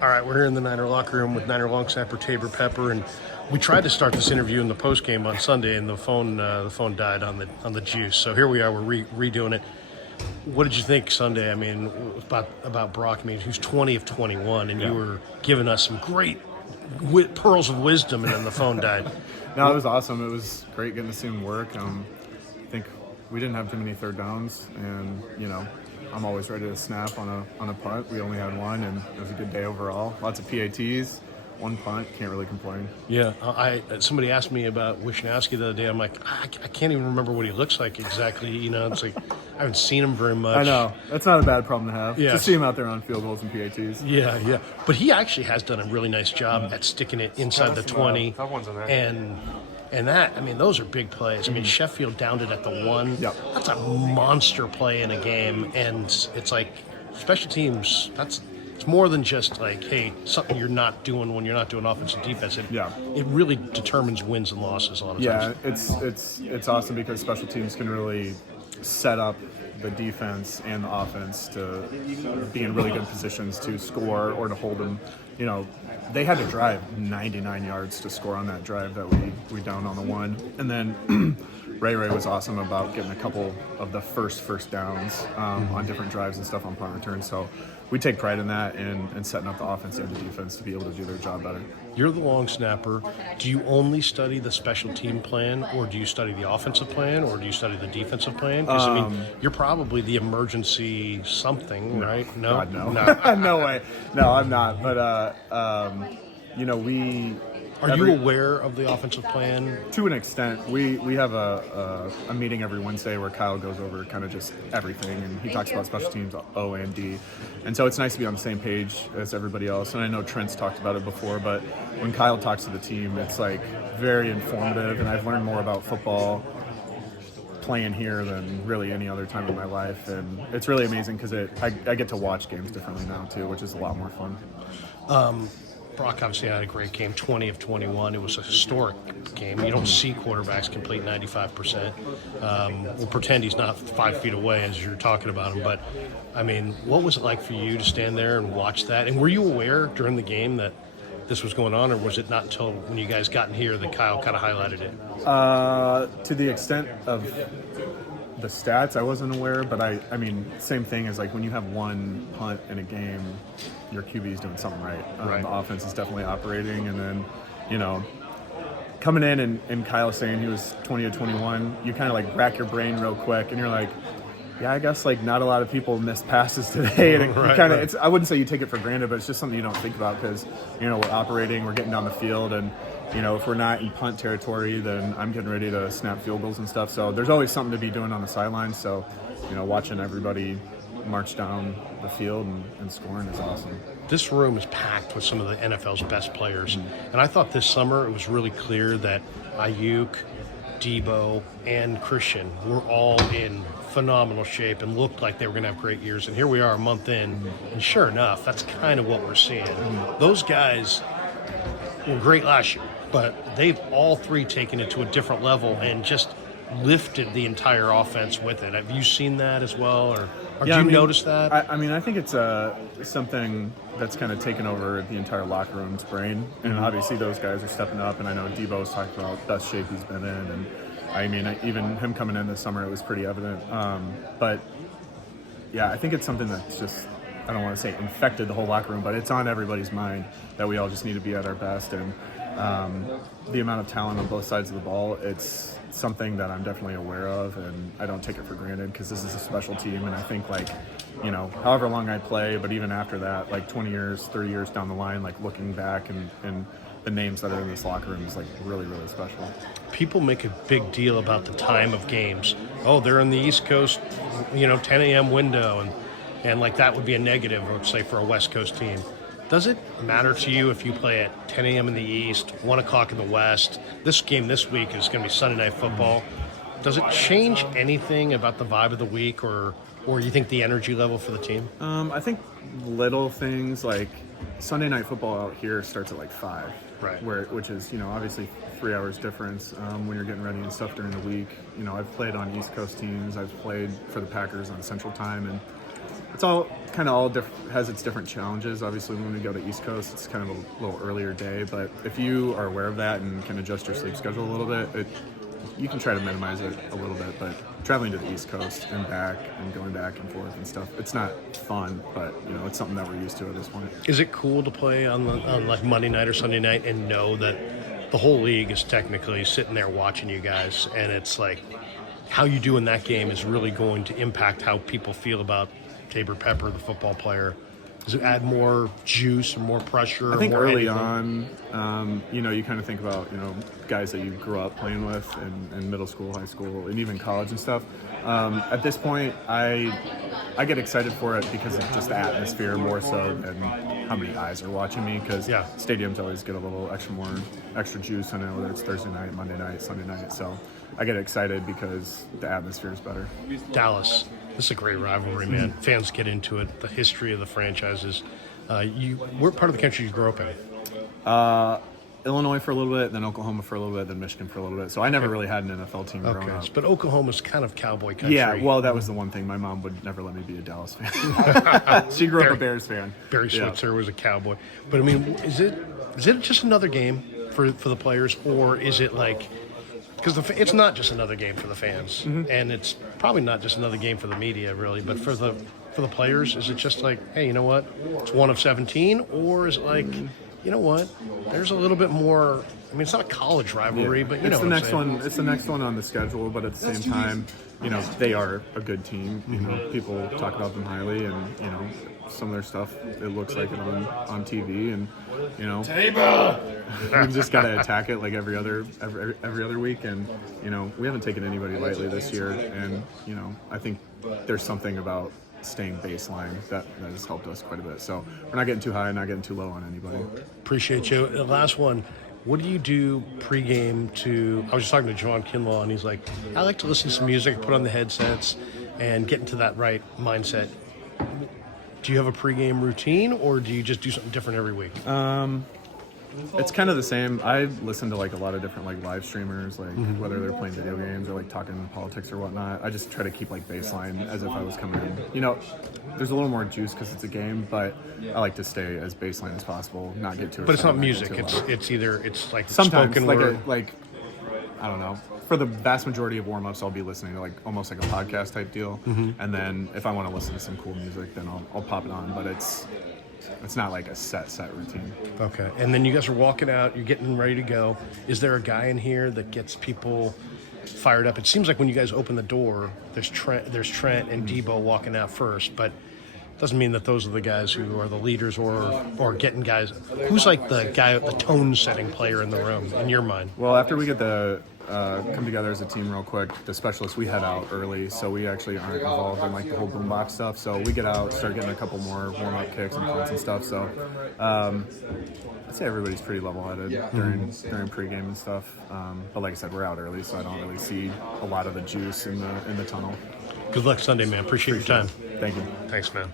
All right, we're here in the Niner locker room with Niner long snapper Taybor Pepper, and we tried to start this interview in the post game on Sunday, and the phone died on the juice. So here we are, we're redoing it. What did you think Sunday? I mean, about Brock? I mean, who's 20 of 21, and you were giving us some great pearls of wisdom, and then the phone died. No, it was awesome. It was great getting to see him work. I think we didn't have too many third downs, and I'm always ready to snap on a punt. We only had one, and it was a good day overall. Lots of PATs, one punt. Can't really complain. Yeah, somebody asked me about Wisniewski the other day. I'm like, I can't even remember what he looks like exactly. It's like I haven't seen him very much. I know. That's not a bad problem to have. Yeah. To see him out there on field goals and PATs. Yeah. But he actually has done a really nice job at sticking it inside the 20. Tough ones in there. And that, I mean, those are big plays. I mean, Sheffield downed it at the 1. Yep. That's a monster play in a game. And it's like special teams, it's more than just like, hey, something you're not doing when you're not doing offense and defense. It really determines wins and losses a lot of times. Yeah, it's awesome because special teams can really set up the defense and the offense to be in really good positions to score or to hold them. They had to drive 99 yards to score on that drive that we downed on the 1. And then Ray was awesome about getting a couple of the first downs on different drives and stuff on punt returns. So we take pride in that and setting up the offense and the defense to be able to do their job better. You're the long snapper. Do you only study the special team plan, or do you study the offensive plan, or do you study the defensive plan? Because, I mean, you're probably the emergency something, right? No? God, no. No way. No, I'm not. But, Are you aware of the offensive plan? To an extent. We have a meeting every Wednesday where Kyle goes over kind of just everything, and he talks about special teams, O and D. And so it's nice to be on the same page as everybody else. And I know Trent's talked about it before, but when Kyle talks to the team, it's like very informative, and I've learned more about football playing here than really any other time in my life. And it's really amazing because I get to watch games differently now too, which is a lot more fun. Brock obviously had a great game, 20 of 21. It was a historic game. You don't see quarterbacks complete 95%. We'll pretend he's not 5 feet away as you're talking about him. But, I mean, what was it like for you to stand there and watch that? And were you aware during the game that this was going on, or was it not until when you guys got in here that Kyle kind of highlighted it? To the extent of the stats, I wasn't aware, but I mean, same thing as like when you have one punt in a game, your QB is doing something right. Right. The offense is definitely operating, and then, coming in and Kyle saying he was 20 of 21, you kind of like rack your brain real quick, and you're like, yeah, I guess like not a lot of people missed passes today, and it's I wouldn't say you take it for granted, but it's just something you don't think about because we're operating, we're getting down the field, and if we're not in punt territory, then I'm getting ready to snap field goals and stuff. So there's always something to be doing on the sidelines. So watching everybody march down the field and scoring is awesome. This room is packed with some of the NFL's best players, and I thought this summer it was really clear that Ayuk, Debo, and Christian were all in phenomenal shape and looked like they were going to have great years. And here we are a month in, and sure enough, that's kind of what we're seeing. Those guys were great last year, but they've all three taken it to a different level and just lifted the entire offense with it. Have you seen that as well, or do you notice that? I think it's something that's kind of taken over the entire locker room's brain, and obviously those guys are stepping up, and I know Debo's talked about best shape he's been in, and even him coming in this summer, it was pretty evident. But yeah, I think it's something that's just, I don't want to say infected the whole locker room, but it's on everybody's mind that we all just need to be at our best. And the amount of talent on both sides of the ball, it's something that I'm definitely aware of, and I don't take it for granted because this is a special team. And I think however long I play, but even after that, like 20 years, 30 years down the line, like looking back and the names that are in this locker room is like really, really special. People make a big deal about the time of games. Oh, they're in the East Coast, 10 a.m. window, and like that would be a negative, let's say, for a West Coast team. Does it matter to you if you play at 10 a.m. in the East, 1 o'clock in the West? This game this week is going to be Sunday Night Football. Does it change anything about the vibe of the week, or you think the energy level for the team? I think little things like Sunday Night Football out here starts at like 5. Right. Which is, obviously 3 hours difference when you're getting ready and stuff during the week. I've played on East Coast teams. I've played for the Packers on Central Time, and it's all kind of all has its different challenges. Obviously, when we go to East Coast, it's kind of a little earlier day. But if you are aware of that and can adjust your sleep schedule a little bit, you can try to minimize it a little bit. But traveling to the East Coast and back and going back and forth and stuff, it's not fun, but it's something that we're used to at this point. Is it cool to play on like Monday night or Sunday night and know that the whole league is technically sitting there watching you guys, and it's like how you do in that game is really going to impact how people feel about Taybor Pepper, the football player? Does it add more juice or more pressure? I think more early anything? on, you kind of think about, guys that you grew up playing with in middle school, high school, and even college and stuff. At this point, I get excited for it because of just the atmosphere more so than how many eyes are watching me, because stadiums always get a little extra juice on it, whether it's Thursday night, Monday night, Sunday night. So I get excited because the atmosphere is better. Dallas. This is a great rivalry, man. Fans get into it. The history of the franchises. What part of the country you grew up in? Illinois for a little bit, then Oklahoma for a little bit, then Michigan for a little bit. So I never really had an NFL team growing up. But Oklahoma's kind of cowboy country. Yeah, well, that was the one thing. My mom would never let me be a Dallas fan. She grew up a Bears fan. Barry Switzer was a cowboy. But, I mean, is it just another game for the players, or is it like... Because it's not just another game for the fans, and it's probably not just another game for the media, really. But for the players, is it just like, hey, you know what? It's one of 17, or is it like, you know what? There's a little bit more. I mean, it's not a college rivalry, but it's the next one. It's the next one on the schedule, but at the same time, they are a good team. People talk about them highly, and some of their stuff, it looks like it on TV, and we just got to attack it like every other week, and we haven't taken anybody lightly this year, and I think there's something about staying baseline that has helped us quite a bit. So we're not getting too high, not getting too low on anybody. Appreciate you. The last one. What do you do pregame to? I was just talking to John Kinlaw, and he's like, I like to listen to some music, put on the headsets, and get into that right mindset. Do you have a pregame routine, or do you just do something different every week? It's kind of the same. I listen to like a lot of different like live streamers, like whether they're playing video games or like talking politics or whatnot. I just try to keep like baseline as if I was coming in. There's a little more juice because it's a game, but I like to stay as baseline as possible, not get too. But it's not excited, music. It's either like sometimes spoken like word. I don't know. For the vast majority of warm-ups, I'll be listening to like almost like a podcast type deal, and then if I want to listen to some cool music, then I'll pop it on. But it's not like a set routine. Okay. And then you guys are walking out, you're getting ready to go. Is there a guy in here that gets people fired up? It seems like when you guys open the door, there's Trent and Debo walking out first, but it doesn't mean that those are the guys who are the leaders or getting guys. Who's like the guy, the tone-setting player in the room, in your mind? Well, after we get the come together as a team real quick, the specialists, we head out early, so we actually aren't involved in like the whole boombox stuff. So we get out, start getting a couple more warm-up kicks and punts and stuff. So I'd say everybody's pretty level-headed during pregame and stuff. But like I said, we're out early, so I don't really see a lot of the juice in the tunnel. Good luck Sunday, man. Appreciate your time. Thank you. Thanks, man.